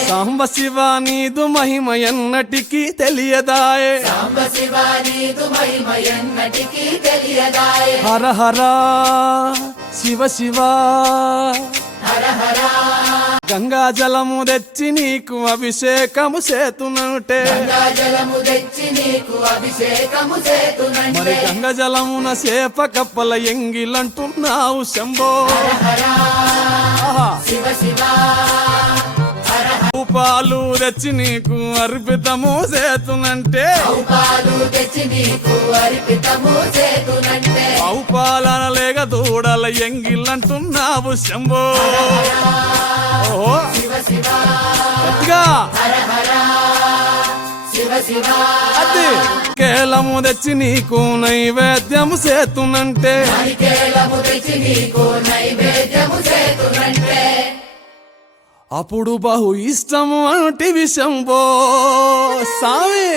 సాంబ శివ నీదు మహిమ ఎన్నటికీ తెలియదాయే హర హర శివ శివ గంగా జలము తెచ్చి నీకు అభిషేకము చేతునంటే మరి గంగా జలమున చేప కప్పల ఎంగిలంటున్నావు శంభో పాలు తెచ్చి నీకు అర్పితము చేతునంటే ఆవు పాలన లేక దూడల ఎంగిలంటున్నావు శంభో ఓహో గట్టిగా అది కేలము తెచ్చి నీకు నైవేద్యము చేతునంటే అప్పుడు బహు ఇష్టము అంటే విషంబో సామి